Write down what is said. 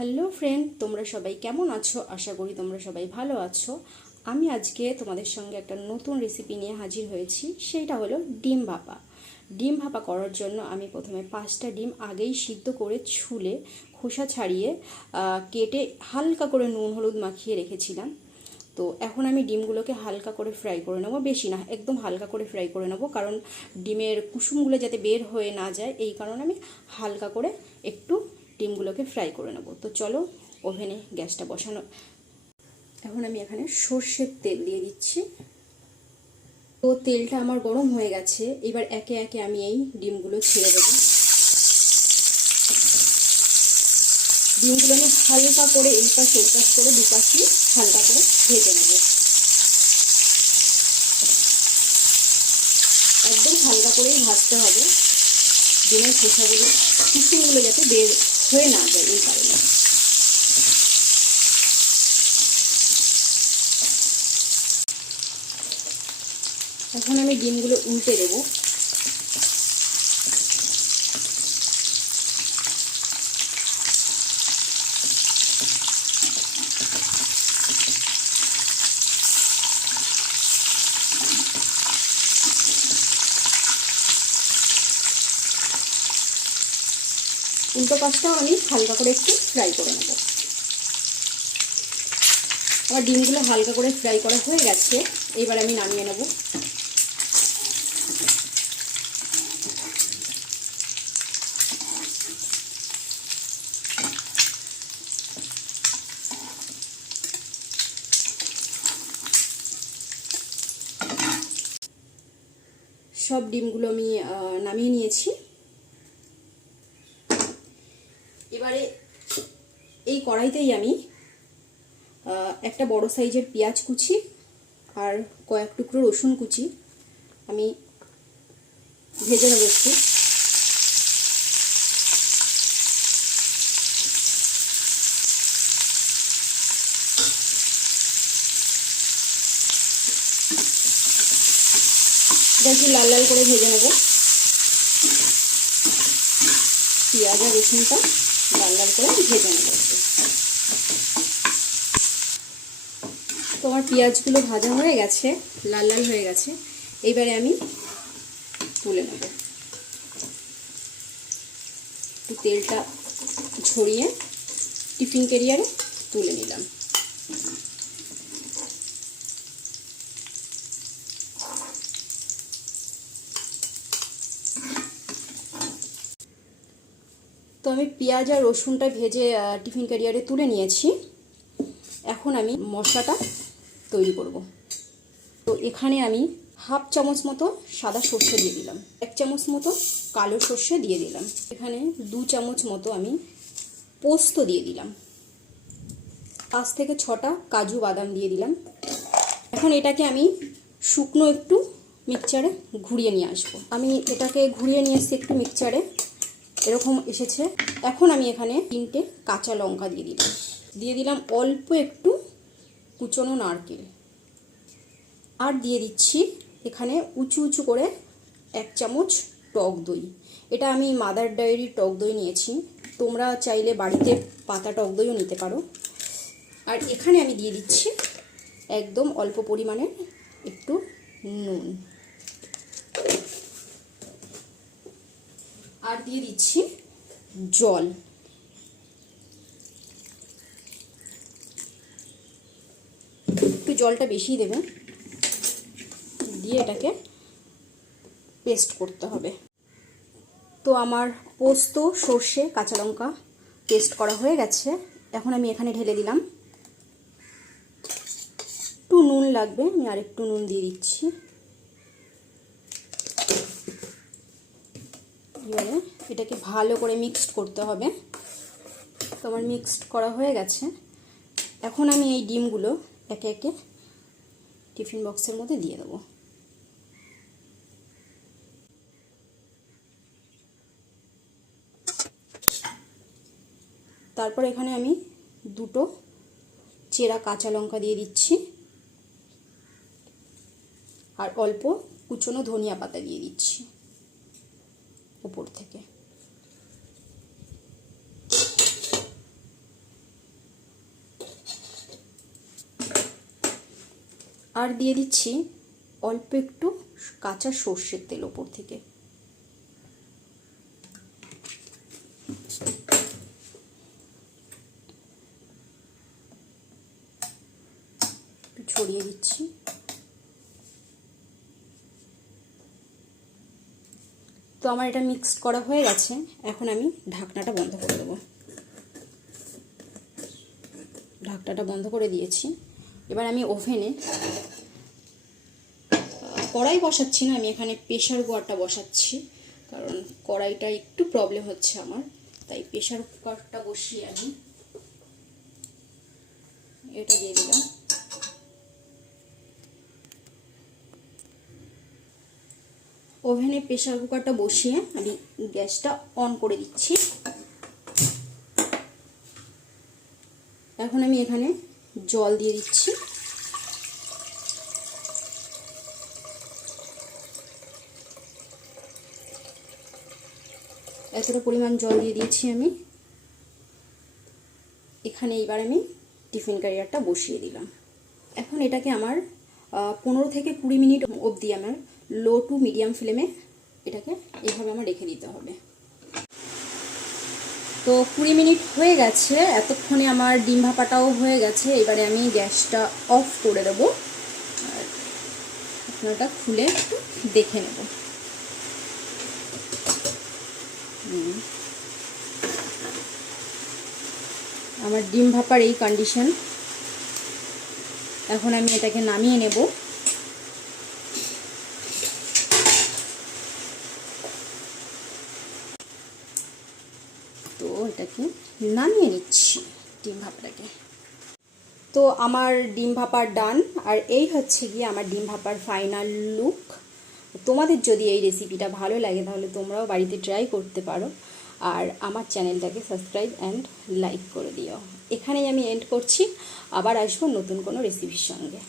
Hello friend, তোমরা সবাই কেমন আছো? আশা করি তোমরা সবাই ভালো আছো। আমি আজকে তোমাদের সঙ্গে একটা নতুন রেসিপি নিয়ে হাজির হয়েছি। সেইটা হলো ডিম ভাপা। ডিম ভাপা করার জন্য আমি প্রথমে 5টা ডিম আগেই সিদ্ধ করে ছুলে খোসা ছাড়িয়ে কেটে হালকা করে নুন হলুদ মাখিয়ে রেখেছিলাম। তো এখন আমি ডিমগুলোকে হালকা করে ফ্রাই করে নেবো, বেশি না, একদম হালকা করে ফ্রাই করে নেবো, কারণ ডিমের কুসুমগুলো যাতে বের হয়ে না যায় এই কারণে আমি হালকা করে একটু ডিমগুলোকে ফ্রাই করে নেবো। তো চলো ওভেনে গ্যাসটা বসানো। এখন আমি এখানে সর্ষের তেল দিয়ে দিচ্ছি। তো তেলটা আমার গরম হয়ে গেছে, এবার একে একে আমি এই ডিমগুলো ছেড়ে দেবো। ডিমগুলো আমি হালকা করে এই পাশ ওই পাশ করে দুপাশই হালকা করে ভেজে নেব। একদম হালকা করেই ভাজতে হবে, ডিমের খোসাগুলো কুসুমগুলো যাতে বের হয়ে না যায় এই কারণে। এখন আমি ডিমগুলো উল্টে দেবো। উল্টো পাশটাও আমি হালকা করে একটু ফ্রাই করে নেব। আমার ডিমগুলো হালকা করে ফ্রাই করা হয়ে গেছে, এবার আমি নামিয়ে নেব। সব ডিমগুলো আমি নামিয়ে নিয়েছি। এবারে এই কড়াইতেই আমি একটা বড় সাইজের পেঁয়াজ কুচি আর কয়েক টুকরো রসুন কুচি আমি ভেজে নেব একটু। এটা একটু লাল লাল করে ভেজে নেব। পেঁয়াজ আর রসুনটা লাল লাল করে ভেজে নেব। তোমার পেঁয়াজগুলো ভাজা হয়ে গেছে, লাল লাল হয়ে গেছে, এইবারে আমি তুলে নেব। একটু তেলটা ঝরিয়ে টিফিন ক্যারিয়ারে তুলে নিলাম। তো আমি পেঁয়াজ আর রসুনটা ভেজে টিফিন ক্যারিয়ারে তুলে নিয়েছি। এখন আমি মশলাটা তৈরি করব। তো এখানে আমি হাফ চামচ মতো সাদা সর্ষে দিয়ে দিলাম, 1 চামচ মতো কালো সর্ষে দিয়ে দিলাম, এখানে 2 চামচ মতো আমি পোস্ত দিয়ে দিলাম, 5 থেকে 6টা কাজু বাদাম দিয়ে দিলাম। এখন এটাকে আমি শুকনো একটু মিক্সচারে ঘুরিয়ে নিয়ে আসবো। আমি এটাকে ঘুরিয়ে নিয়ে এসেছি একটু মিক্সচারে, এরকম এসেছে। এখন আমি এখানে 3টে কাঁচা লঙ্কা দিয়ে দিলাম অল্প একটু কুচনো নারকেল, আর দিয়ে দিচ্ছি এখানে উঁচু উঁচু করে 1 চামচ টক দই। এটা আমি মাদার ডায়েরির টক দই নিয়েছি, তোমরা চাইলে বাড়িতে পাতা টক দইও নিতে পারো। আর এখানে আমি দিয়ে দিচ্ছি একদম অল্প পরিমাণে একটু নুন, আর দিয়ে দিচ্ছি জল। একটু জলটা বেশি দেবেন, দিয়ে এটাকে পেস্ট করতে হবে। তো আমার পোস্ত সর্ষে কাঁচা লঙ্কা পেস্ট করা হয়ে গেছে। এখন আমি এখানে ঢেলে দিলাম। একটু নুন লাগবে, আমি আর একটু নুন দিয়ে দিচ্ছি। এবারে এটাকে ভালো করে মিক্সড করতে হবে। তো আমার মিক্সড করা হয়ে গেছে। এখন আমি এই ডিমগুলো একে একে টিফিন বক্সের মধ্যে দিয়ে দেবো। তারপর এখানে আমি 2টো চেরা কাঁচা লঙ্কা দিয়ে দিচ্ছি, আর অল্প কুচনো ধনিয়া পাতা দিয়ে দিচ্ছি উপর থেকে। আর দিয়ে দিচ্ছি অল্প একটু কাঁচা সর্ষের তেল ওপর থেকে। একটু ছড়িয়ে দিচ্ছি। তো আমার এটা মিক্স করা হয়ে গেছে, এখন আমি ঢাকনাটা বন্ধ করে দেবো। ঢাকনাটা বন্ধ করে দিয়েছি। এবার আমি ওভেনে কড়াই বসাচ্ছি না, আমি এখানে প্রেসার কুকারটা বসাচ্ছি, কারণ কড়াইটা একটু প্রবলেম হচ্ছে আমার, তাই প্রেসার কুকারটা বসিয়ে আমি এটা দিয়ে দিলাম। ওভেনে প্রেসার কুকারটা বসিয়ে আমি গ্যাসটা অন করে দিচ্ছি। এখন আমি এখানে জল দিয়ে দিচ্ছি। এতটা পরিমাণ জল দিয়ে দিয়েছি আমি। এখানে এবার আমি টিফিন ক্যারিয়ারটা বসিয়ে দিলাম। এখন এটাকে আমার 15 থেকে 20 মিনিট অবধি আমার লো টু মিডিয়াম ফ্লেমে এটাকে এইভাবে আমার রেখে দিতে হবে। তো 20 মিনিট হয়ে গেছে, এতক্ষণে আমার ডিম ভাপাটাও হয়ে গেছে। এবারে আমি গ্যাসটা অফ করে দেবো, আর আপনারটা খুলে একটু দেখে নেব। আমার ডিম ভাপার এই কন্ডিশন। এখন আমি এটাকে নামিয়ে নেব। তো এটাকে নামিয়ে নিচ্ছি ডিম ভাপাটাকে। তো আমার ডিম ভাপার ডান, আর এই হচ্ছে গিয়ে আমার ডিম ভাপার ফাইনাল লুক। তোমাদের যদি এই রেসিপিটা ভালো লাগে তাহলে তোমরাও বাড়িতে ট্রাই করতে পারো, আর আমার চ্যানেলটাকে সাবস্ক্রাইব অ্যান্ড লাইক করে দিও। এখানেই আমি এন্ড করছি, আবার আসবো নতুন কোনো রেসিপির সঙ্গে।